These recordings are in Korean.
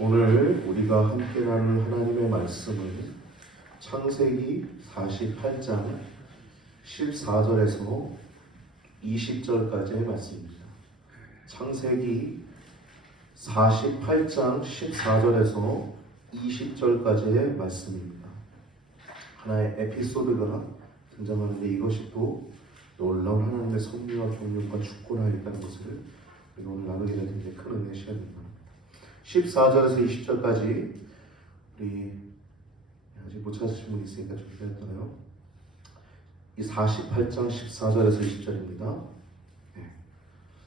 오늘 우리가 함께 나눌 하나님의 말씀은 창세기 48장 14절에서 20절까지의 말씀입니다. 창세기 48장 14절에서 20절까지의 말씀입니다. 하나의 에피소드가 등장하는데 이것이 또 놀라운 하나님의 섭리와 경륜과 주권하여 있다는 것을 오늘 나누게 될 텐데 큰 은혜의 시간입니다. 14절에서 20절까지 우리 아직 못 찾으신 분 있으니까 좀 기다렸다가요. 이 48장 14절에서 20절입니다. 네.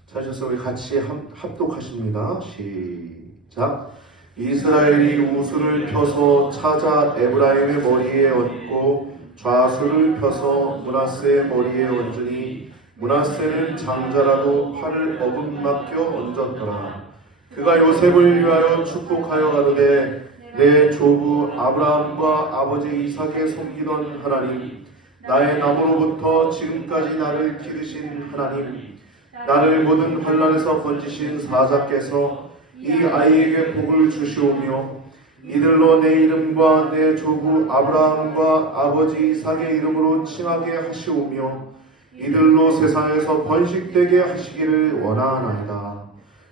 찾으셔서 우리 같이 합독하십니다. 시작. 이스라엘이 우수를 펴서 찾아 에브라임의 머리에 얹고 좌수를 펴서 므낫세의 머리에 얹으니 므낫세는 장자라도 팔을 어긋맞겨 얹었더라. 그가 요셉을 위하여 축복하여 가로되 내 조부 아브라함과 아버지 이삭에 섬기던 하나님, 나의 나무로부터 지금까지 나를 기르신 하나님, 나를 모든 환난에서 건지신 사자께서 이 아이에게 복을 주시오며 이들로 내 이름과 내 조부 아브라함과 아버지 이삭의 이름으로 칭하게 하시오며 이들로 세상에서 번식되게 하시기를 원하나이다.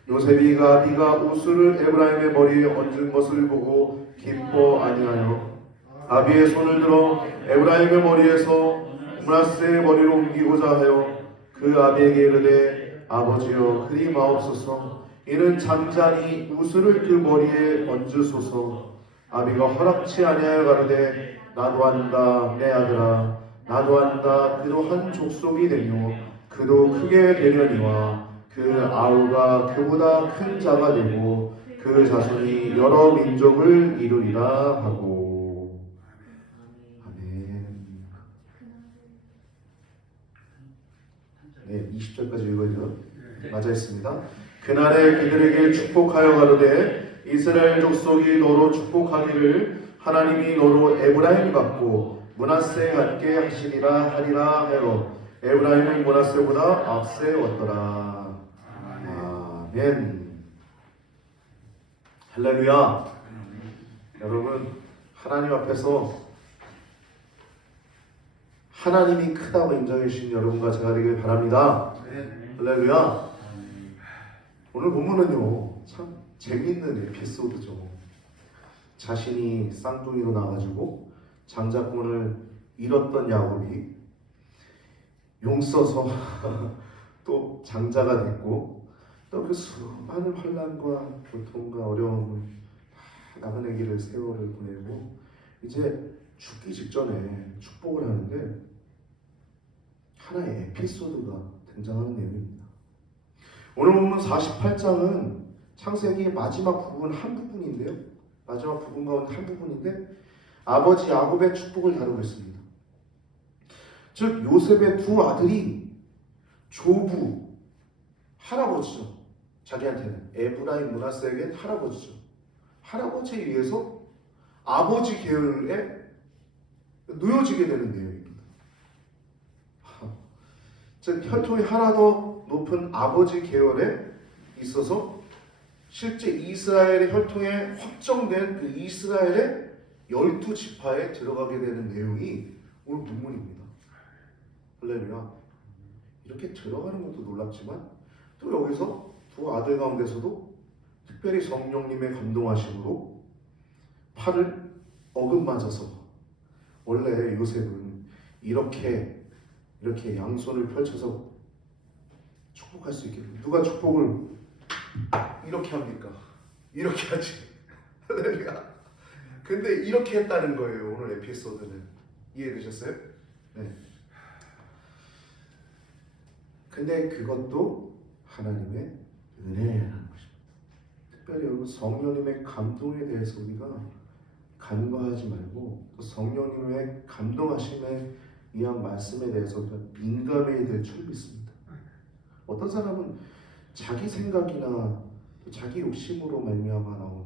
요셉이가 네가 우수를 에브라임의 머리에 얹은 것을 보고 기뻐 아니하여 아비의 손을 들어 에브라임의 머리에서 므낫세의 머리로 옮기고자 하여 그 아비에게 이르되 아버지여 그리 마옵소서. 이는 장자니 우수를 그 머리에 얹으소서. 아비가 허락치 아니하여 가로되 나도 한다 내 아들아 나도 한다. 그도 한 족속이 되며 그도 크게 되려니와 그 아우가 그보다 큰 자가 되고 그 자손이 여러 민족을 이루리라 하고. 아멘. 네, 20절까지 읽어야죠. 맞아 있습니다. 그날에 그들에게 축복하여 가로되 이스라엘 족속이 너로 축복하기를 하나님이 너로 에브라임 같고 므낫세 같게 하시리라 하리라 하여 에브라임은 므낫세보다 앞세웠더라. 아멘. 할렐루야. 여러분, 하나님 앞에서 하나님이 크다고 인정해 주신 여러분과 제가 되길 바랍니다. 할렐루야. 오늘 본문은요 참 재밌는 에피소드죠. 자신이 쌍둥이로 나가지고 장자권을 잃었던 야곱이 용써서 또 장자가 됐고 또 그 수많은 환난과 고통과 어려움을 다 나그네기를 세월을 보내고 이제 죽기 직전에 축복을 하는데 하나의 에피소드가 등장하는 내용입니다. 오늘 보면 48장은 창세기의 마지막 부분 한 부분인데요. 마지막 부분 가운데 한 부분인데 아버지 야곱의 축복을 다루고 있습니다. 즉 요셉의 두 아들이 조부 할아버지죠. 자기한테는 에브라임 므낫세에겐 할아버지죠. 할아버지에 의해서 아버지 계열에 놓여지게 되는 내용입니다. 즉 혈통이 하나 더 높은 아버지 계열에 있어서 실제 이스라엘의 혈통에 확정된 그 이스라엘의 12지파에 들어가게 되는 내용이 오늘 본문입니다. 할렐루야. 이렇게 들어가는 것도 놀랍지만 또 여기서 두 아들 가운데서도 특별히 성령님의 감동하심으로 팔을 어긋맞아서 원래 요셉은 이렇게 양손을 펼쳐서 축복할 수 있게 누가 축복을 이렇게 합니까? 이렇게 하지. 할렐루야. 근데 이렇게 했다는 거예요. 오늘 에피소드는 이해되셨어요? 네. 근데 그것도 하나님의 은혜라는 것입니다. 특별히 여러분 성령님의 감동에 대해서 우리가 간과하지 말고 또 성령님의 감동하심에 의한 말씀에 대해서 우리가 민감해야 될 줄을 믿습니다. 어떤 사람은 자기 생각이나 자기 욕심으로 말미암아 나온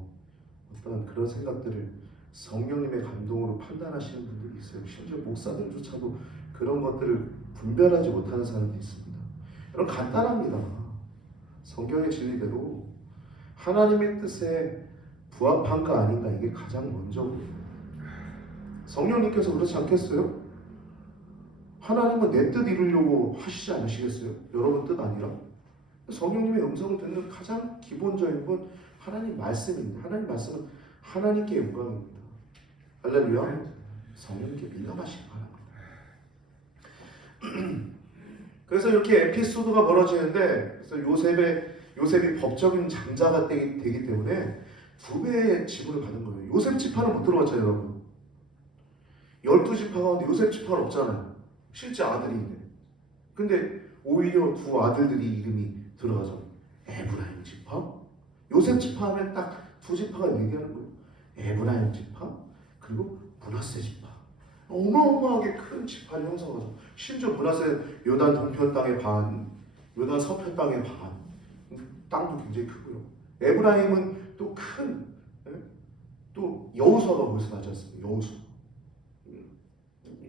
어떤 그런 생각들을 성령님의 감동으로 판단하시는 분들이 있어요. 심지어 목사들조차도 그런 것들을 분별하지 못하는 사람도 있습니다. 여러분 간단합니다. 성경의 진리대로 하나님의 뜻에 부합한가 아닌가 이게 가장 먼저. 성령님께서 그렇지 않겠어요? 하나님은 내 뜻 이루려고 하시지 않으시겠어요? 여러분 뜻 아니라? 성령님의 음성을 듣는 가장 기본적인 건 하나님 말씀입니다. 하나님 말씀은 하나님께 영광입니다. 할렐루야. 성령님께 민감하시기 바랍니다. 그래서 이렇게 에피소드가 벌어지는데, 그래서 요셉이 법적인 장자가 되기 때문에 2배의 지분을 받은 거예요. 요셉 지파는 못 들어갔잖아요, 여러분. 12지파 가운데 요셉 지파는 없잖아요. 실제 아들인데. 근데 오히려 두 아들들이 이름이 들어가죠. 에브라임 지파, 요셉 지파 하면 딱 두 지파가 얘기하는 거예요. 에브라임 지파, 그리고 므낫세 지파. 어마어마하게 큰 지파를 형성하죠. 심지어 므낫세 요단 동편 땅의 반, 요단 서편 땅의 반, 땅도 굉장히 크고요. 에브라임은 또 큰, 또 여호수아가 거기서 나지 않습니까? 여호수아.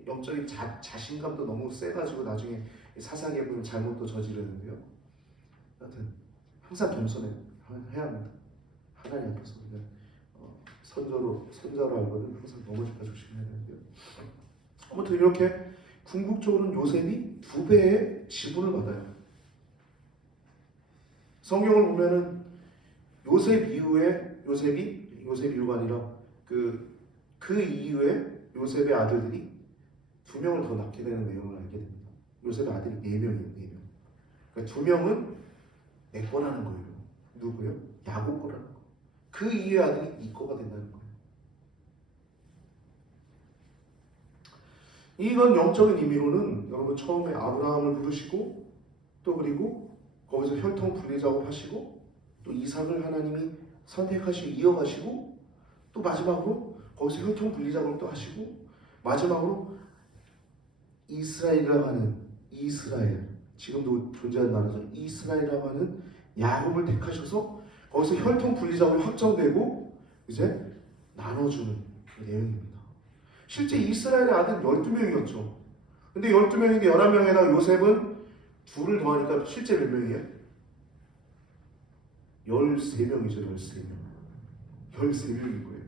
영적인 자신감도 너무 세가지고 나중에 사사기에 보면 잘못도 저지르는데요. 하여튼 항상 겸손해야 합니다. 하나님 앞에서 우리가 선자로 알거든 항상 넘어질까 조심해야 되는데요. 아무튼 이렇게 궁극적으로는 요셉이 2배의 지분을 받아요. 성경을 보면은 요셉 이후가 아니라 그 이후에 요셉의 아들들이 2명을 더 낳게 되는 내용을 알게 됩니다. 요셉의 아들이 4명이에요. 4명. 그러니까 2명은 내 거라는 거예요. 누구요? 야곱 거라는 거예요. 그 이후의 아들이 네 거가 된다는 거예요. 이건 영적인 의미로는 여러분 처음에 아브라함을 부르시고 또 그리고 거기서 혈통 분리 작업하시고 또 이삭을 하나님이 선택하시고 이어가시고 또 마지막으로 거기서 혈통 분리 작업도 하시고 마지막으로 이스라엘이라고 하는 이스라엘, 지금도 존재하는 나라죠. 이스라엘이라고 하는 야곱을 택하셔서 거기서 혈통 분리 작업이 확정되고 이제 나눠주는 내용입니다. 실제 이스라엘의 아들 12명이었죠. 근데 12명인데 11명에다가 요셉은 2를 더하니까 실제 몇 명이에요? 13명이죠. 13명. 13명인 거예요.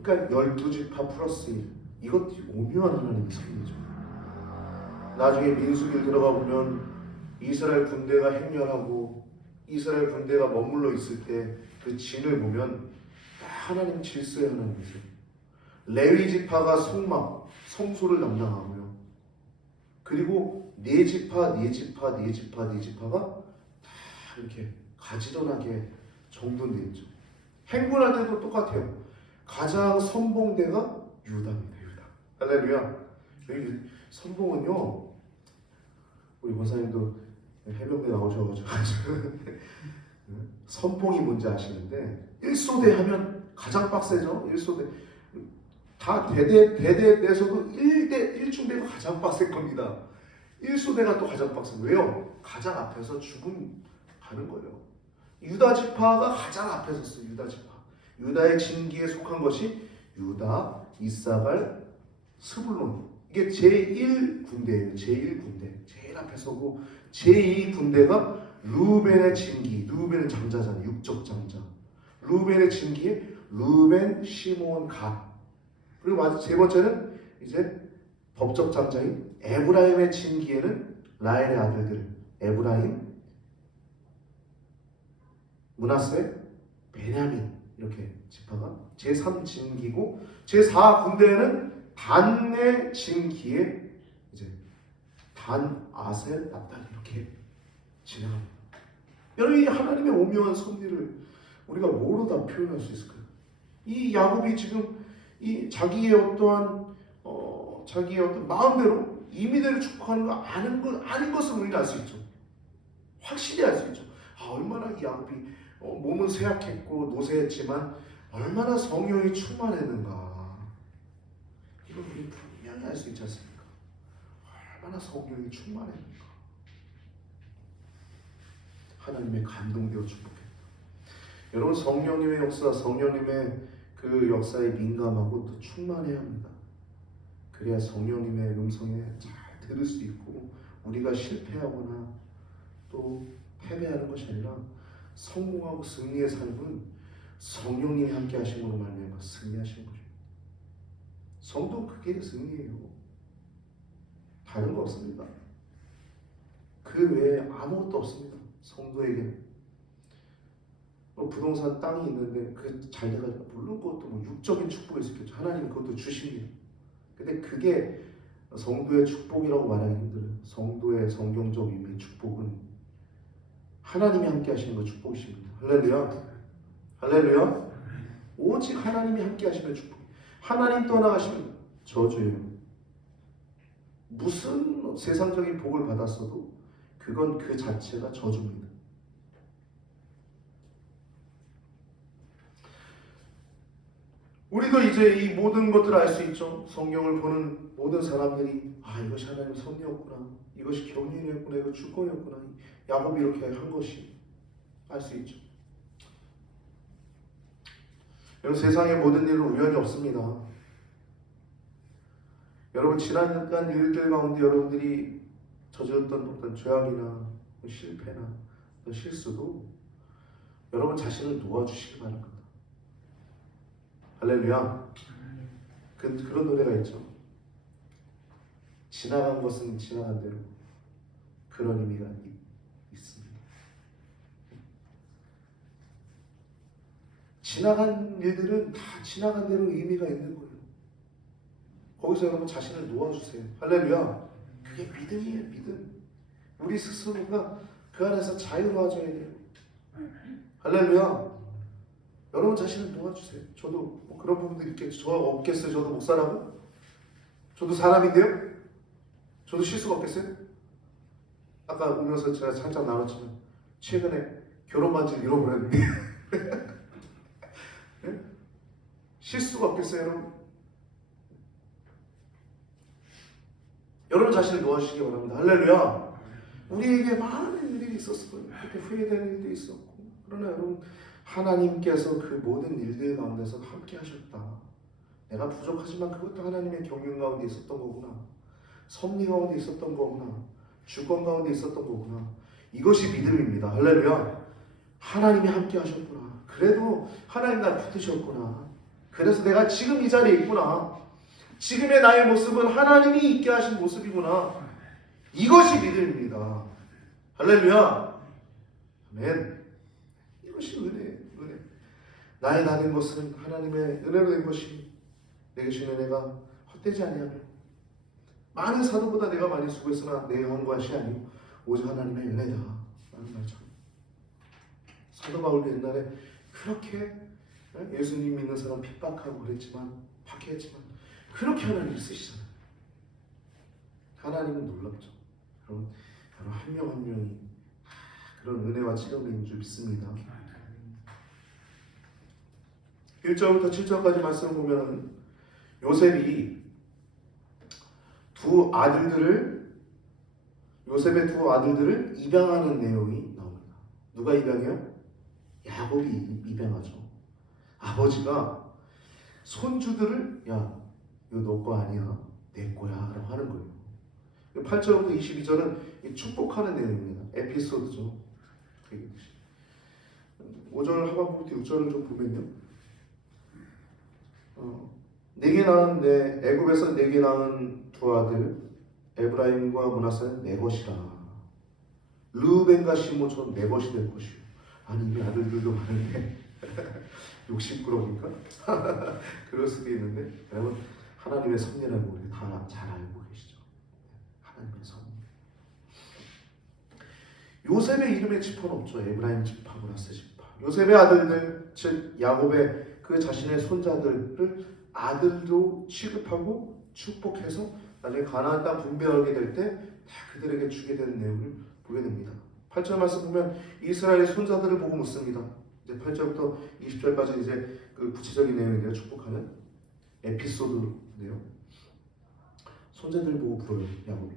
그러니까 12지파 플러스 1. 이것 오묘한 하나님의 섭리죠. 나중에 민수기를 들어가 보면 이스라엘 군대가 행렬하고 이스라엘 군대가 머물러 있을 때 그 진을 보면 하나님 질서의 하나님이세요. 레위 지파가 성소를 담당하고요. 그리고 4지파가 다 이렇게 가지런하게 정돈되어 있죠. 행군할 때도 똑같아요. 가장 선봉대가 유다입니다. 할렐루야. 여기 선봉은요, 우리 권사님도 해병대 나오셔가지고 선봉이 뭔지 아시는데 1소대 하면 가장 빡세죠. 1소대 다 대대에서도 1중대가 가장 빡셀 겁니다. 1소대가 또 가장 빡세. 왜요? 가장 앞에서 죽음 가는 거예요. 유다 지파가 가장 앞에 섰어요. 유다 지파. 유다의 진기에 속한 것이 유다, 이사갈, 스불론. 이게 제1군대예요. 제1군대. 제일 앞에 서고 제2군대가 루벤의 진기. 루벤은 장자잖아요. 육적 장자. 루벤의 진기에 루벤, 시몬, 갓. 그리고 세 번째는 이제 법적 장자인 에브라임의 진기에는 라헬의 아들들 에브라임, 므낫세, 베냐민 이렇게 지파가 제3진기고 제4군대에는 단의 진기에 이제 단, 아셀, 납달리 이렇게 진행합니다. 여러분 이 하나님의 오묘한 섭리를 우리가 뭐로 다 표현할 수 있을까요? 이 야곱이 지금 이 자기의 어떤 마음대로 임의대로 축복하는 거 아닌 것을 우리는 알 수 있죠. 확실히 알 수 있죠. 얼마나 이 야곱이 몸은 쇠약했고 노쇠했지만 얼마나 성령이 충만했는가. 이걸 우리 분명히 알 수 있지 않습니까? 얼마나 성령이 충만했는가. 하나님의 감동되어 축복했다. 여러분 성령님의 역사, 성령님의 그 역사에 민감하고 또 충만해야 합니다. 그래야 성령님의 음성에 잘 들을 수 있고 우리가 실패하거나 또 패배하는 것이 아니라 성공하고 승리의 삶은 성령님이 함께 하심으로 말미암아 승리하신 거죠. 성도 그게 승리예요. 다른 거 없습니다. 그 외에 아무것도 없습니다. 성도에게 부동산 땅이 있는데 그 잘 돼가지고 물론 그것도 뭐 육적인 축복이 있겠죠. 하나님 그것도 주십니다. 근데 그게 성도의 축복이라고 말하기 힘들어요. 성도의 성경적 의미의 축복은 하나님이 함께 하시는 거 축복이십니다. 할렐루야. 할렐루야. 오직 하나님이 함께 하시는 축복. 하나님 떠나가시면 저주예요. 무슨 세상적인 복을 받았어도 그건 그 자체가 저주입니다. 우리도 이제 이 모든 것들을 알 수 있죠. 성경을 보는 모든 사람들이 이것이 하나님의 섭리였구나, 이것이 경륜이었구나, 이거 주권이었구나, 야곱이 이렇게 한 것이 알 수 있죠. 여러분, 세상의 모든 일은 우연이 없습니다. 여러분, 지난 일들 가운데 여러분들이 저질렀던 어떤 죄악이나 실패나 실수도 여러분 자신을 놓아주시기 바랍니다. 할렐루야. 그런 노래가 있죠. 지나간 것은 지나간 대로 그런 의미가 있습니다. 지나간 일들은 다 지나간 대로 의미가 있는 거예요. 거기서 여러분 자신을 놓아주세요. 할렐루야. 그게 믿음이에요. 믿음. 우리 스스로가 그 안에서 자유로워져야 돼요. 할렐루야. 여러분 자신을 놓아주세요. 저도 뭐 그런 부분도 있겠죠. 저 없겠어요. 저도 목사라고? 저도 사람인데요? 저도 실수가 없겠어요? 아까 오면서 제가 살짝 나눴지만 최근에 결혼 반지를 잃어버렸는데 네? 실수가 없겠어요, 여러분? 여러분 자신을 놓아주시기 바랍니다. 할렐루야. 우리에게 많은 일이 있었을 거예요. 그렇게 후회되는 일도 있었고, 그러나 여러분, 하나님께서 그 모든 일들 가운데서 함께 하셨다. 내가 부족하지만 그것도 하나님의 경륜 가운데 있었던 거구나. 섭리 가운데 있었던 거구나. 주권 가운데 있었던 거구나. 이것이 믿음입니다. 할렐루야. 하나님이 함께 하셨구나. 그래도 하나님 날 붙으셨구나. 그래서 내가 지금 이 자리에 있구나. 지금의 나의 모습은 하나님이 있게 하신 모습이구나. 이것이 믿음입니다. 할렐루야. 아멘. 이것이 은혜예요. 은혜. 나의 나는 것은 하나님의 은혜로 된 것이 내게 주신 은혜가 헛되지 아니하며 많은 사도보다 내가 많이 수고했으나 내가 한 것이 아니고 오직 하나님의 은혜다 라는 말처럼, 사도 바울도 옛날에 그렇게 예수님 믿는 사람 핍박하고 그랬지만, 박해했지만 그렇게 하나님이 쓰시잖아요. 하나님은 놀랍죠. 여러분 한 명 한 명이 그런 은혜와 체험인 줄 믿습니다. 1절부터 7절까지 말씀을 보면 요셉의 두 아들들을 입양하는 내용이 나옵니다. 누가 입양해요? 야곱이 입양하죠. 아버지가 손주들을 야, 이거 너 거 아니야, 내 거야 라고 하는 거예요. 8절부터 22절은 축복하는 내용입니다. 에피소드죠. 5절 하반부부터 6절을 좀 보면요, 내게 낳은 애굽에서 내게 낳은 두 아들 에브라임과 므낫세는 내 것이라. 르우벤과 시몬처럼 내 것이 될 것이요. 아니 이 아들들도 많은데 욕심꾸러기인가? 그럴 수도 있는데, 여러분 하나님의 섭리라는 거 우리 다 잘 알고 계시죠. 하나님의 섭리. 요셉의 이름에 지퍼는 없죠. 에브라임 지파, 므낫세 지파. 요셉의 아들들, 즉 야곱의 그 자신의 손자들을 아들로 취급하고 축복해서 나중에 가나안 땅 분배하게 될 때 다 그들에게 주게 되는 내용을 보게 됩니다. 8절 말씀 보면 이스라엘의 손자들을 보고 묻습니다. 이제 8절부터 20절까지 이제 그 구체적인 내용인데요. 축복하는 에피소드인데요. 손자들을 보고 불어요. 야곱이,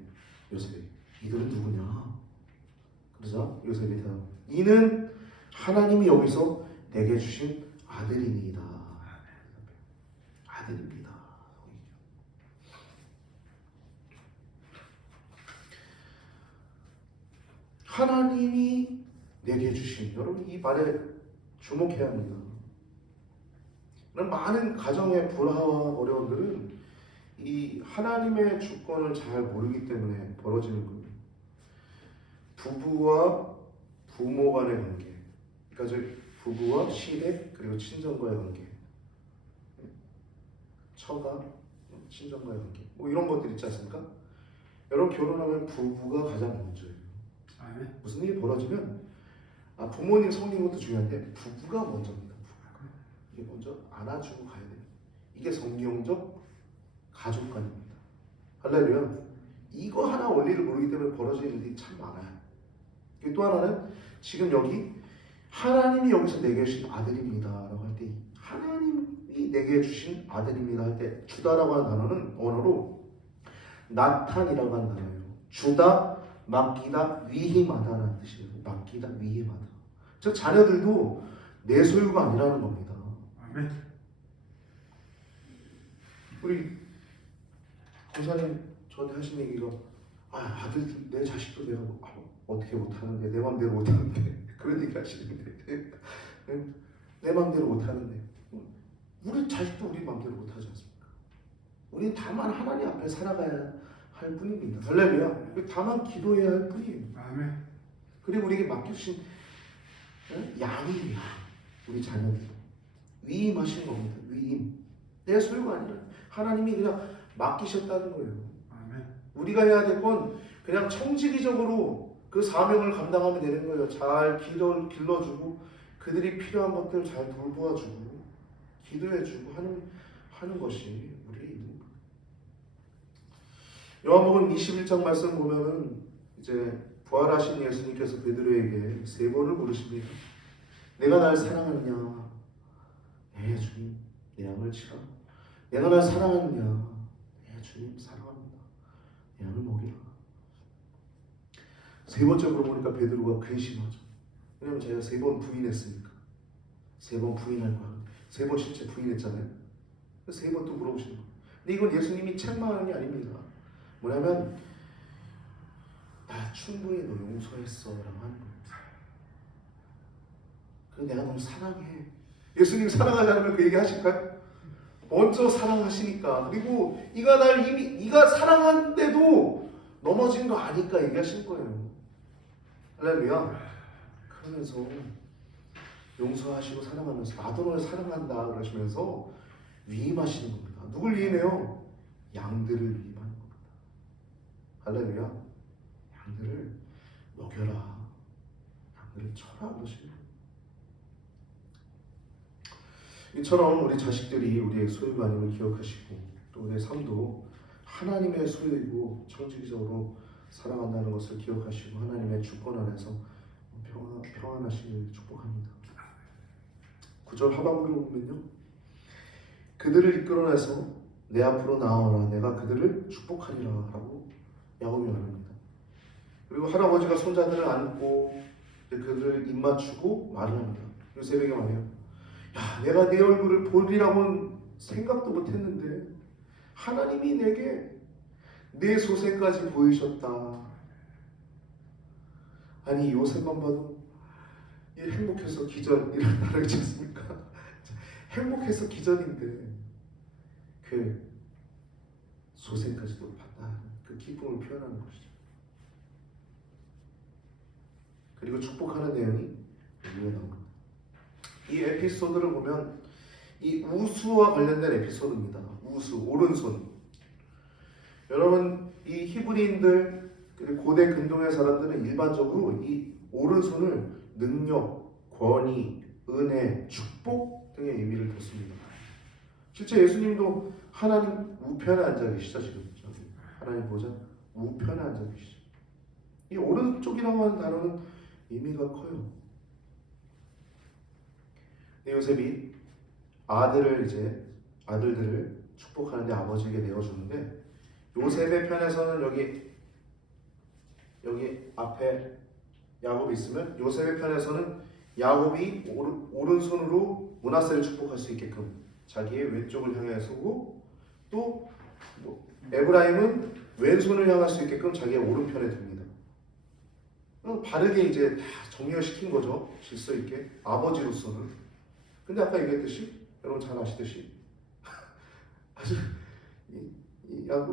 요셉이. 이들은 누구냐? 그러자 요셉이 대답. 이는 하나님이 여기서 내게 주신 아들이니이다. 아들입니다. 하나님이 내게 주신, 여러분 이 말에 주목해야 합니다. 많은 가정의 불화와 어려움들은 이 하나님의 주권을 잘 모르기 때문에 벌어지는 거예요. 부부와 부모 간의 관계, 그러니까 즉 부부와 시댁 그리고 친정과의 관계, 처가 친정과의 관계, 뭐 이런 것들 있지 않습니까? 여러분 결혼하면 부부가 가장 먼저예요. 무슨 일이 벌어지면 부모님 성리는 것도 중요한데 부부가 먼저입니다. 부부가 이게 먼저 안아주고 가야 돼요. 이게 성경적 가족관입니다. 할렐루야. 이거 하나 원리를 모르기 때문에 벌어지는 일이 참 많아요. 또 하나는 지금 여기 하나님이 여기서 내게 주신 아들입니다 라고 할 때 하나님이 내게 주신 아들입니다 할 때 주다라고 하는 단어는 언어로 나탄이라고 하는 단어예요. 주다, 맡기다, 위임하다라는 뜻이에요. 맡기다, 위임하다. 즉 자녀들도 내 소유가 아니라는 겁니다. 아멘. 우리 권사님 저한테 하신 얘기가 아들 내 자식도 내가 어떻게 못하는데 내 맘대로 못하는데 그런 얘기 하시는데 내 맘대로 못하는데 우리 자식도 우리 맘대로 못하지 않습니까? 우리는 다만 하나님 앞에 살아가야 할 뿐입니다. 할렐루야. 다만 기도해야 할 뿐이에요. 아멘. 그리고 우리에게 맡겨주신 양이에요. 우리 자녀들 위임하신 겁니다. 위임. 내 소유가 아니라 하나님이 그냥 맡기셨다는 거예요. 아멘. 우리가 해야 될 건 그냥 청지기적으로 그 사명을 감당하면 되는 거예요. 잘 길러주고 그들이 필요한 것들 잘 돌보아주고 기도해주고 하는 것이 우리의 일입니다. 요한복음 21장 말씀 보면은 이제 부활하신 예수님께서 베드로에게 세 번을 물으십니다. 내가 날 사랑하느냐? 네 주님, 내 양을 치라. 내가 날 사랑하느냐? 네 주님, 사랑합니다. 내 양을 먹이라. 세 번째 물어보니까 베드로가 괘씸하죠. 왜냐면 제가 세 번 부인했으니까. 세 번 부인할 거야. 세 번 실제 부인했잖아요. 세 번 또 물어보시는 거예요. 근데 이건 예수님이 책망하는 게 아닙니다. 뭐냐면 나 충분히 너 용서했어 라고 하는 겁니다. 그리고 내가 너무 사랑해. 예수님 사랑하지 않으면 그 얘기 하실까요? 먼저 사랑하시니까. 그리고 네가 사랑하는데도 넘어진 거 아니까 얘기하신 거예요. 할렐루야. 그러면서 용서하시고 사랑하면서 나도 널 사랑한다 그러시면서 위임하시는 겁니다. 누굴 위임해요? 양들을 위임하는 겁니다. 할렐루야. 양들을 먹여라. 양들을 쳐라 그러시는 거예요. 이처럼 우리 자식들이 우리의 소유가 아님을 기억하시고 또 우리의 삶도 하나님의 소유이고 청지기적으로 살아간다는 것을 기억하시고 하나님의 주권 안에서 평안하시길 축복합니다. 9절 하반부를 보면요. 그들을 이끌어내서 내 앞으로 나아오라. 내가 그들을 축복하리라 라고 야곱이 말합니다. 그리고 할아버지가 손자들을 안고 그들을 입맞추고 말을 합니다. 그리고 새벽에 말해요. 야, 내가 내 얼굴을 보리라고는 생각도 못했는데 하나님이 내게 내 소생까지 보이셨다. 아니 요셉만 봐도 행복해서 기전 이런 말을 있지 않습니까? 행복해서 기전인데 그 소생까지도 봤다. 그 기쁨을 표현하는 것이죠. 그리고 축복하는 내용이 여기에 나옵니다. 이 에피소드를 보면 이 우수와 관련된 에피소드입니다. 우수, 오른손. 여러분 이 히브리인들 그리고 고대 근동의 사람들은 일반적으로 이 오른손을 능력, 권위, 은혜, 축복 등의 의미를 뒀습니다. 실제 예수님도 하나님 우편에 앉아 계시죠. 지금 하나님 보좌 우편에 앉아 계시죠. 이 오른쪽이라고 하는 단어는 의미가 커요. 요셉이 아들들을 축복하는데 아버지에게 내어주는데 요셉의 편에서는 여기 앞에 야곱이 있으면 요셉의 편에서는 야곱이 오른손으로 므낫세를 축복할 수 있게끔 자기의 왼쪽을 향해 서고 또 에브라임은 왼손을 향할 수 있게끔 자기의 오른편에 둡니다. 바르게 이제 다 정리시킨 거죠. 질서 있게 아버지로서는. 근데 아까 얘기했듯이 여러분 잘 아시듯이 아주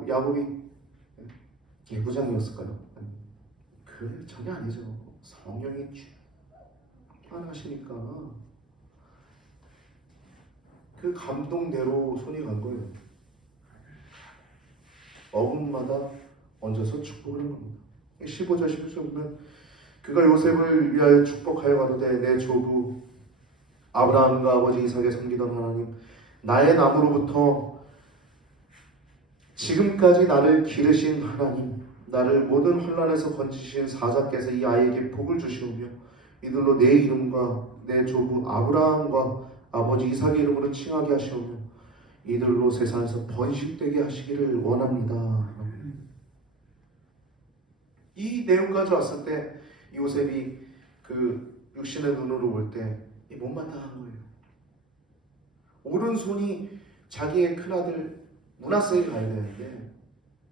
야곱이 예부장이었을까요? 그 전혀 아니죠. 성령이 충만하시니까 그 감동대로 손이 간 거예요. 어음마다 얹어서 축복을 한 겁니다. 15절 16절 보면 그가 요셉을 위하여 축복하여 가로되 내 조부 아브라함과 아버지 이삭에 섬기던 하나님 나의 나무로부터 지금까지 나를 기르신 하나님 나를 모든 혼란에서 건지신 사자께서 이 아이에게 복을 주시오며 이들로 내 이름과 내 조부 아브라함과 아버지 이삭의 이름으로 칭하게 하시오며 이들로 세상에서 번식되게 하시기를 원합니다. 이 내용까지 왔을 때 요셉이 그 육신의 눈으로 볼 때 못마땅한 거예요. 오른손이 자기의 큰아들 므낫세에게 가야 되는데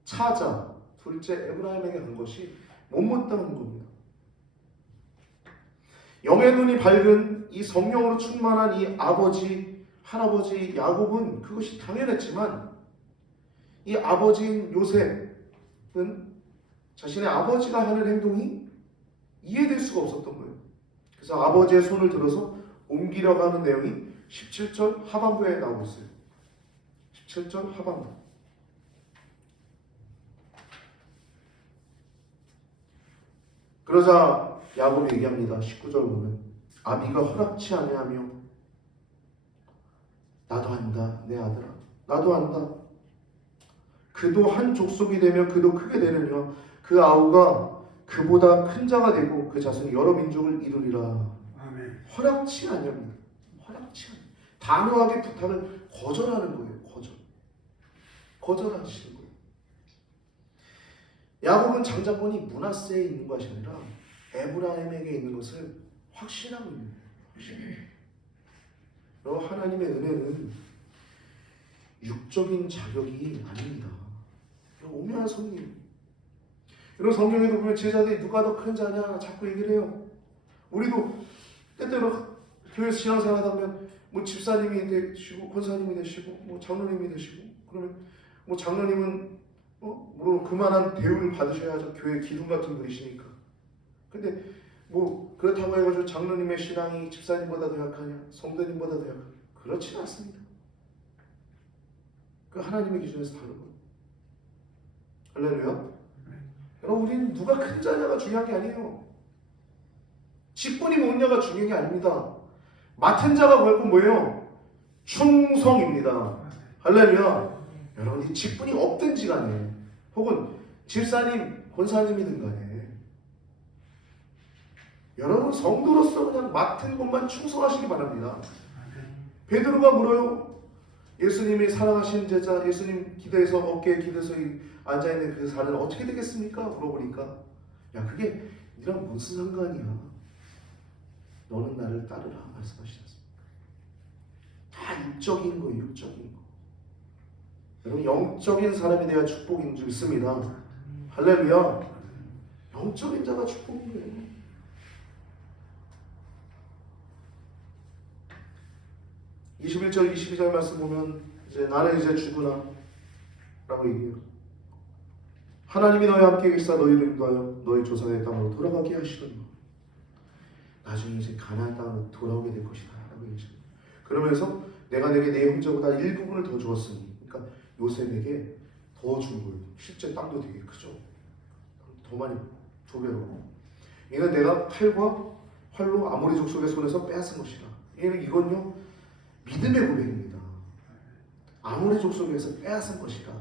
차자 둘째 에브라임에게 간 것이 못마땅한 겁니다. 영의 눈이 밝은 이 성령으로 충만한 이 아버지 할아버지 야곱은 그것이 당연했지만 이 아버지인 요셉은 자신의 아버지가 하는 행동이 이해될 수가 없었던 거예요. 그래서 아버지의 손을 들어서 옮기려고 하는 내용이 17절 하반부에 나오고 있어요. 17절 하반부. 그러자 야곱이 얘기합니다. 19절 보면 아비가 허락치 아니하며 나도 안다 내 아들아 나도 안다. 그도 한 족속이 되며 그도 크게 되느니와 그 아우가 그보다 큰 자가 되고 그 자손이 여러 민족을 이루리라. 아멘. 허락치 아니합니다. 허락치 아니. 단호하게 부탁을 거절하는 거예요. 거절하시는 거예요. 야곱은 장자권이 므낫세에 있는 것이 아니라 에브라임에게 있는 것을 확신하고 있는 거예요. 여러분 하나님의 은혜는 육적인 자격이 아닙니다. 오묘한 성령. 여러분 성경에도 보면 제자들이 누가 더 큰 자냐 자꾸 얘기를 해요. 우리도 때때로 교회에서 신앙생활 하다면 뭐 집사님이 되시고 권사님이 되시고 뭐 장로님이 되시고 그러면 뭐 장로님은 물론 그만한 대우를 받으셔야죠. 교회 기둥 같은 분이시니까. 근데 뭐 그렇다고 해가지고 장로님의 신앙이 집사님보다 더 약하냐 성도님보다 더 약하냐 그렇지는 않습니다. 그 하나님의 기준에서 다른 거예요. 할렐루야. 여러분 우리는 누가 큰 자냐가 중요한 게 아니에요. 직분이 뭐냐가 중요한 게 아닙니다. 맡은 자가 결국 뭐예요? 충성입니다. 할렐루야. 여러분이 직분이 없든지 간에 혹은 집사님, 권사님이든 간에 여러분 성도로서 그냥 맡은 것만 충성하시기 바랍니다. 베드로가 물어요. 예수님이 사랑하신 제자, 예수님 기대에서 어깨에 기대서 앉아있는 그 사람은 어떻게 되겠습니까? 물어보니까 야 그게 니랑 무슨 상관이야. 너는 나를 따르라 말씀하시지 않습니까? 다 육적인 거예요. 육적인 거. 여러분 영적인 사람이 되어야 축복인 줄 믿습니다. 할렐루야. 영적인 자가 축복인 거예요. (21절) 22절 말씀 보면 이제 나는 이제 죽으나 라고 얘기해요. 하나님이 너희와 함께 계시사 너희를 인도하여 너희 조상의 땅으로 돌아가게 하시더니 나중에 이제 가나안 땅으로 돌아오게 될 것이다 라고 얘기합니다. 그러면서 내가 내게 내 형제보다 일부분을 더 주었으니 그러니까 요셉에게 더 준 거예요. 실제 땅도 되게 크죠. 더 많이 2배로. 이는 내가 칼과 활로 아모리 족속의 손에서 빼앗은 것이다. 이건요 믿음의 고백입니다. 아모리 족속에서 빼앗은 것이다.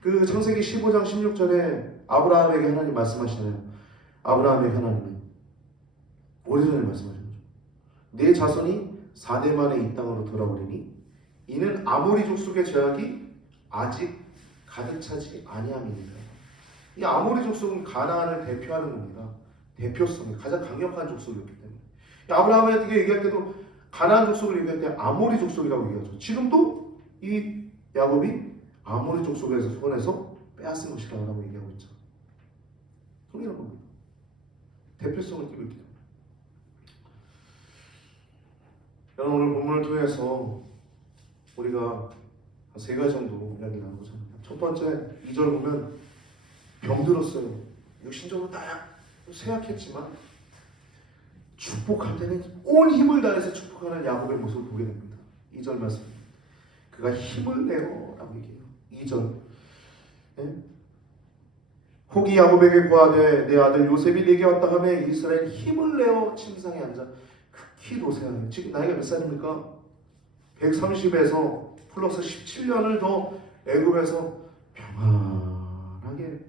그 창세기 15장 16절에 아브라함에게 하나님 말씀하시나요? 아브라함에게 하나님은 오래전에 말씀하신 거죠. 내 자손이 4대 만에 이 땅으로 돌아오리니 이는 아모리 족속의 죄악이 아직 가득 차지 아니함입니다. 이 아모리 족속은 가나안을 대표하는 겁니다. 대표성이 가장 강력한 족속이었기 때문에 아브라함에게 얘기할 때도 가나안 족속을 얘기할 때 아모리 족속이라고 얘기하죠. 지금도 이 야곱이 아모리 족속에서 손에서 빼앗은 것이라고 얘기하고 있죠. 동일한 겁니다. 대표성을 띠고 있기 때문에. 여러분 오늘 본문을 통해서 우리가 한 3가지 정도 이야기를 나누고자 합니다. 첫 번째 2절 보면 병들었어요. 육신적으로 쇠약했지만 축복할 때는 온 힘을 다해서 축복하는 야곱의 모습을 보게 됩니다. 2절 말씀. 그가 힘을 내어 라고 얘기해요. 2절. 네? 혹이 야곱에게 구하되 내 아들 요셉이 내게 왔다 하며 이스라엘 힘을 내어 침상에 앉아 극히 노쇠하여. 지금 나이가 몇 살입니까? 130에서 플러스 17년을 더 애굽에서 평안하게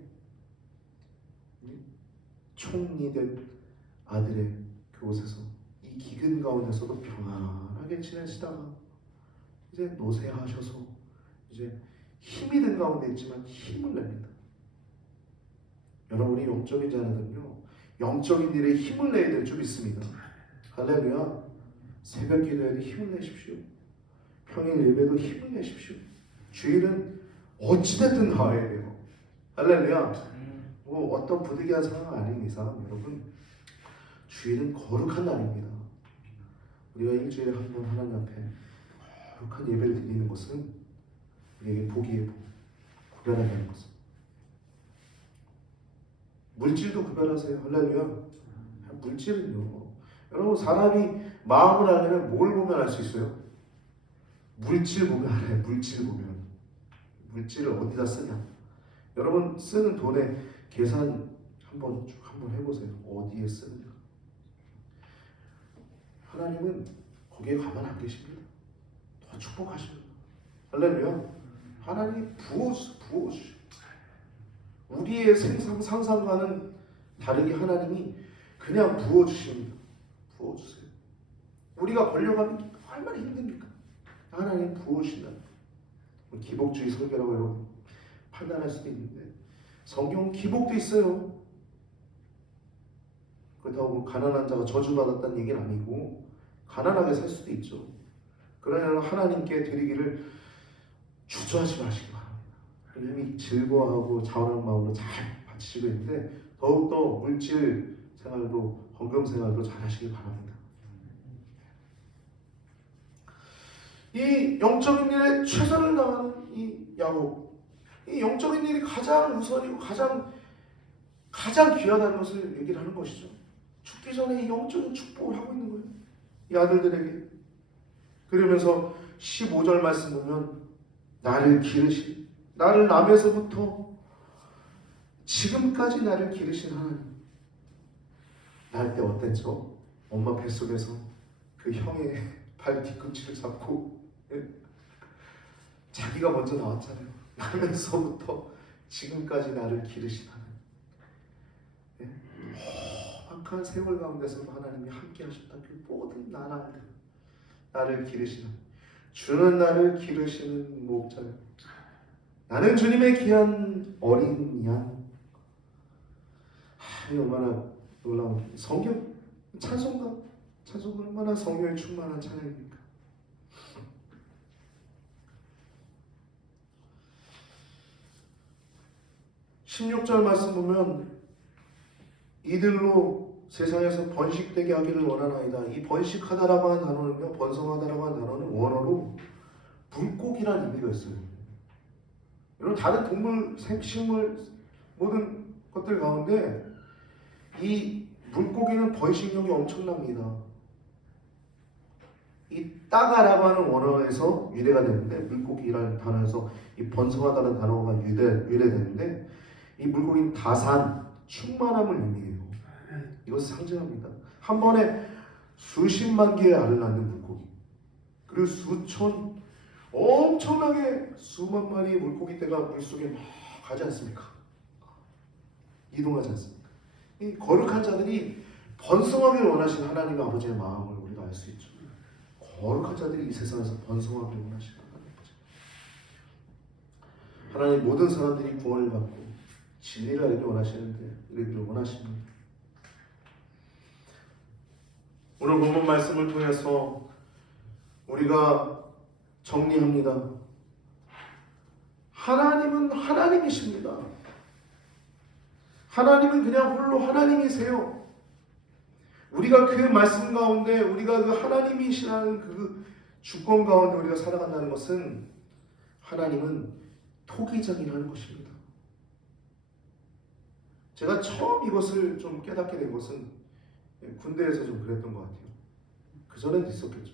총리된 아들의 그곳에서 이 기근 가운데서도 평안하게 지내시다가 이제 노쇠하셔서 이제 힘이 든 가운데 있지만 힘을 냅니다. 여러분이 영적인 자녀들은요, 영적인 일에 힘을 내야 될 줄 믿습니다. 할렐루야. 새벽 기도에도 힘을 내십시오. 평일 예배도 힘을 내십시오. 주일은 어찌됐든 나와야 돼요. 할렐루야. 뭐 어떤 부득이한 상황 아닌 이상 여러분 주일은 거룩한 날입니다. 우리가 일주일에 한 번 하나님 앞에 거룩한 예배를 드리는 것은 우리에게 복이에요. 복. 구별하게 하는 것은. 물질도 구별하세요. 할렐루야. 물질은요, 여러분 사람이 마음을 알려면 뭘 보면 알 수 있어요? 물질 보면 알아요. 물질 보면. 물질을 어디다 쓰냐. 여러분 쓰는 돈의 계산 한번 해보세요. 어디에 쓰는가. 하나님은 거기에 가만 안 계십니다. 더 축복하십니다. 할렐루야. 하나님이 부어주셔. 우리의 상상과는 다르게 하나님이 그냥 부어주십니다. 부어주세요. 우리가 벌려가면 얼마나 힘듭니까? 하나님 부어주신다. 기복주의 설교라고 여러분 판단할 수도 있는데 성경은 기복도 있어요. 그렇다고 가난한 자가 저주받았다는 얘기는 아니고 가난하게 살 수도 있죠. 그러나 하나님께 드리기를 주저하지 마시기 바랍니다. 이미 즐거워하고 자원하는 마음으로 잘 바치시고 있는데 더욱더 물질 생활도 헌금 생활도 잘 하시기 바랍니다. 이 영적인 일에 최선을 다하는 이 야곱, 이 영적인 일이 가장 우선이고 가장 귀하다는 것을 얘기를 하는 것이죠. 죽기 전에 이 영적인 축복을 하고 있는 거예요. 이 아들들에게. 그러면서 15절 말씀 보면 나를 기르신, 나를 남에서부터 지금까지 나를 기르신 하나님. 날 때 어땠죠? 엄마 뱃속에서 그 형의 발 뒤꿈치를 잡고 자기가 먼저 나왔잖아요. 남에서부터 지금까지 나를 기르신 하나님. 험악한 세월 가운데서도 하나님이 함께 하셨다. 그 모든 나라들 나를 기르시는, 주는 나를 기르시는 목자요. 나는 주님의 귀한 어린 양. 얼마나 놀라운 성경 찬송가 얼마나 성령에 충만한 찬양입니까? (16절) 말씀 보면 이들로 세상에서 번식되게 하기를 원하나이다. 이 번식하다라고 하는 단어는요, 번성하다라고 하는 단어는 원어로 물고기라는 의미가 있어요. 여러분 다른 동물, 식물 모든 것들 가운데 이 물고기는 번식력이 엄청납니다. 이 따가라고 하는 원어에서 유래가 되는데, 물고기라는 단어에서 이 번성하다는 단어가 유래되는데, 이 물고기는 다산, 충만함을 의미해요. 이것을 상징합니다. 한 번에 수십만 개의 알을 낳는 물고기, 그리고 수천, 엄청나게 수만 마리의 물고기 떼가 물속에 막 가지 않습니까? 이동하지 않습니까? 이 거룩한 자들이 번성하길 원하시는 하나님의 아버지의 마음을 우리가 알 수 있죠. 거룩한 자들이 이 세상에서 번성하길 원하시는 하나님, 모든 사람들이 구원을 받고 진리를 알기를 원하시는데 이르기를 원하십니다. 오늘 본문 말씀을 통해서 우리가 정리합니다. 하나님은 하나님이십니다. 하나님은 그냥 홀로 하나님이세요. 우리가 그 말씀 가운데, 우리가 그 하나님이시라는 그 주권 가운데 우리가 살아간다는 것은 하나님은 토기장이라는 것입니다. 제가 처음 이것을 좀 깨닫게 된 것은 군대에서 좀 그랬던 것 같아요. 그 전에도 있었겠죠.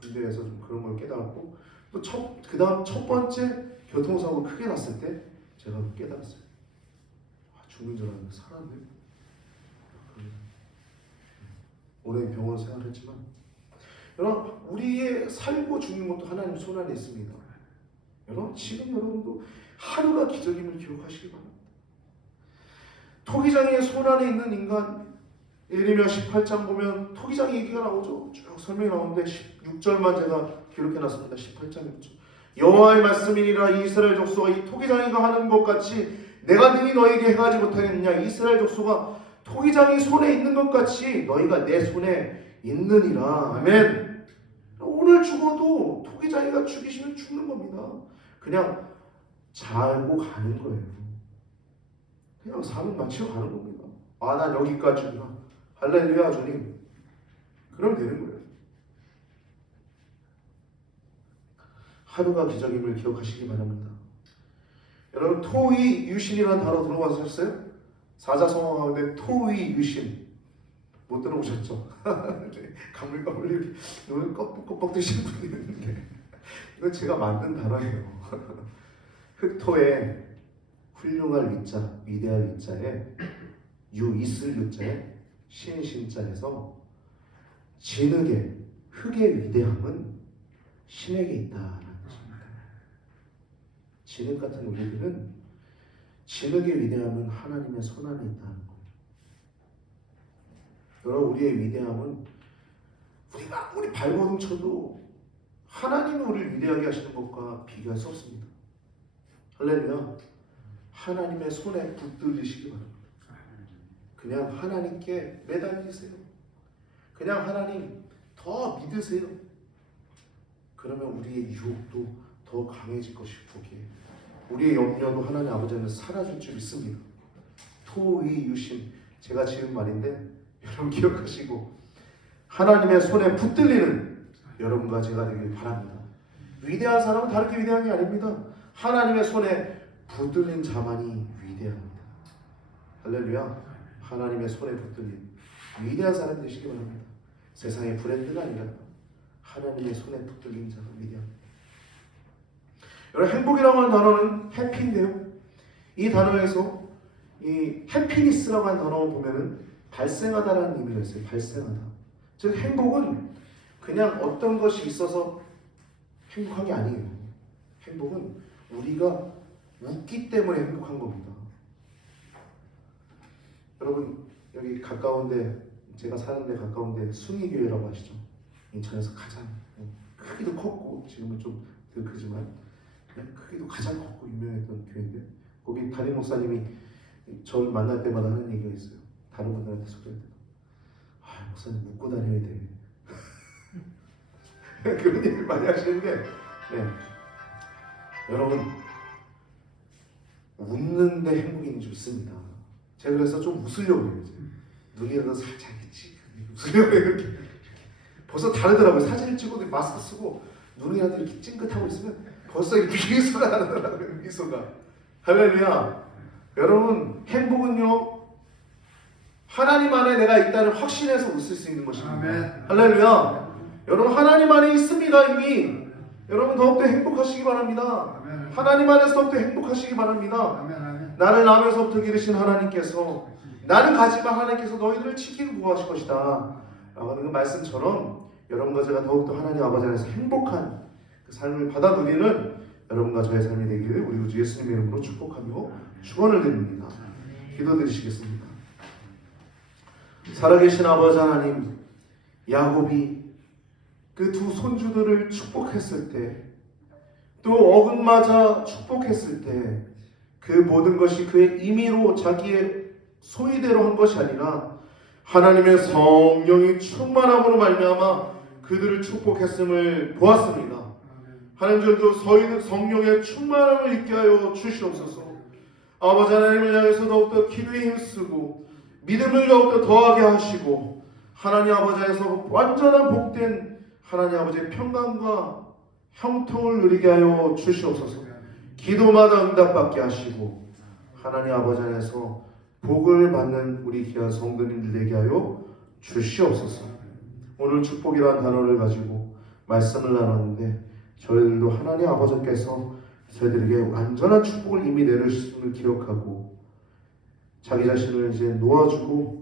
군대에서 좀 그런 걸 깨달았고, 또 그다음 첫 번째 교통사고 크게 났을 때 제가 깨달았어요. 죽는 줄 알았는데 살았네. 오랜 병원 생활을 했지만, 여러분, 우리의 살고 죽는 것도 하나님 손 안에 있습니다. 여러분, 지금 여러분도 하루가 기적임을 기억하시기 바랍니다. 토기장의 손 안에 있는 인간, 예레미야 18장 보면 토기장 얘기가 나오죠. 쭉 설명이 나오는데 6절만 제가 기록해놨습니다. 18장 6절. 여호와의 말씀이니라, 이스라엘 족속아 이 토기장이가 하는 것 같이 내가 능히 너에게 행하지 못하겠느냐. 이스라엘 족속아 토기장이 손에 있는 것 같이 너희가 내 손에 있느니라. 아멘. 오늘 죽어도 토기장이가 죽이시면 죽는 겁니다. 그냥 자고 가는 거예요. 그냥 삶을 마치고 가는 겁니다. 아, 난 여기까지구나. 할렐루야 주님. 그럼 되는 거예요. 하루가 기적임을 기억하시기 바랍니다. 여러분, 토위 유신이라는 단어 들어보셨어요? 사자성어 가운데 토위 유신 못 들어보셨죠? 가물가물 이렇게 눈을 껍벅껍벅 뜨시는 분이 있는데 이건 제가 만든 단어예요. 흑토에 훌륭할 위자, 위대할 위자에 있을 유자에 신자에서 진흙의 흙의 위대함은 신에게 있다라는 것입니다. 진흙 같은 우리들은 진흙의 위대함은 하나님의 손 안에 있다는 거예요. 여러분, 우리의 위대함은 우리가 아무리 발버둥 쳐도 하나님이 우리를 위대하게 하시는 것과 비교할 수 없습니다. 할렐루야. 하나님의 손에 붙들리시기 바랍니다. 그냥 하나님께 매달리세요. 그냥 하나님 더 믿으세요. 그러면 우리의 유혹도 더 강해질 것이고 우리의 염려도 하나님 아버지는 사라질 줄 믿습니다. 토위 유심, 제가 지은 말인데 여러분 기억하시고 하나님의 손에 붙들리는 여러분과 제가 되길 바랍니다. 위대한 사람은 다르게 위대한 게 아닙니다. 하나님의 손에 붙들린 자만이 위대합니다. 할렐루야. 하나님의 손에 붙들린 위대한 사람이 되시기 바랍니다. 세상의 브랜드가 아니라 하나님의 손에 붙들린 자가 위대합니다. 여러분, 행복이라고 하는 단어는 해피인데요. 이 단어에서 이 해피니스라고 하는 단어 보면은 발생하다라는 의미가 있어요. 발생하다. 즉 행복은 그냥 어떤 것이 있어서 행복한 게 아니에요. 행복은 우리가 웃기 때문에 행복한 겁니다. 여러분, 여기 가까운데, 제가 사는 데 가까운데 숭이교회라고 아시죠? 인천에서 가장 크기도 컸고 지금은 좀 덜 크지만 크기도 가장 컸고 유명했던 교회인데, 거기 담임 목사님이 저를 만날 때마다 하는 얘기가 있어요. 다른 분들한테 소개할 때도, 아, 목사님 웃고 다녀야 돼. 그런 얘기를 많이 하시는데, 네. 여러분, 웃는데 행복이 있는 줄 믿습니다. 제가 그래서 좀 웃으려고 해요. 눈이라도 살짝 있지. 웃으려고 해요. 이렇게. 벌써 다르더라고요. 사진을 찍어도 마스크 쓰고 눈이라도 이렇게 찡긋하고 있으면 벌써 미소가 나더라고요. 미소가. 할렐루야. 여러분, 행복은요, 하나님 안에 내가 있다는 확신에서 웃을 수 있는 것입니다. 아멘. 할렐루야. 여러분, 하나님 안에 있습니다. 이미. 여러분, 더욱더 행복하시기 바랍니다. 아멘. 하나님 안에서 더욱더 행복하시기 바랍니다. 아멘. 나를 낳으면서부터 기르신 하나님께서, 나는 가지만 하나님께서 너희들을 지키고 보호하실 것이다 라고 하는 그 말씀처럼 여러분과 제가 더욱더 하나님 아버지 안에서 행복한 그 삶을 받아 누리는 여러분과 저의 삶이 되기를 우리 주 예수님의 이름으로 축복하며 축원을 드립니다. 기도드리시겠습니다. 살아계신 아버지 하나님, 야곱이 그 두 손주들을 축복했을 때, 또 어긋맞아 축복했을 때 그 모든 것이 그의 임의로 자기의 소위대로 한 것이 아니라 하나님의 성령이 충만함으로 말미암아 그들을 축복했음을 보았습니다. 하나님, 저도 성령의 충만함을 있게 하여 주시옵소서. 아버지 하나님을 향해서 더욱더 기도에 힘쓰고 믿음을 더욱더 더하게 하시고 하나님 아버지 안에서 완전한 복된 하나님 아버지의 평강과 형통을 누리게 하여 주시옵소서. 기도마다 응답받게 하시고 하나님 아버지 안에서 복을 받는 우리 귀한 성도님들 되게 하여 주시옵소서. 오늘 축복이라는 단어를 가지고 말씀을 나눴는데 저희들도 하나님 아버지께서 저희들에게 완전한 축복을 이미 내리심을 기억하고 자기 자신을 이제 놓아주고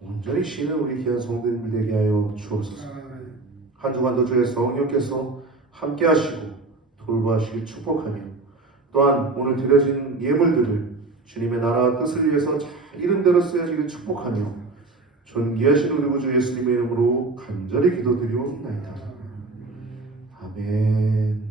온전히 쉬는 우리 귀한 성도님들 되게 하여 주옵소서. 한 주간도 주의 성령께서 함께 하시고 돌보시길 축복하며 또한 오늘 드려진 예물들을 주님의 나라와 뜻을 위해서 잘 이름대로 쓰여지길 축복하며 존귀하신 우리 구주 예수님의 이름으로 간절히 기도드리옵나이다. 아멘.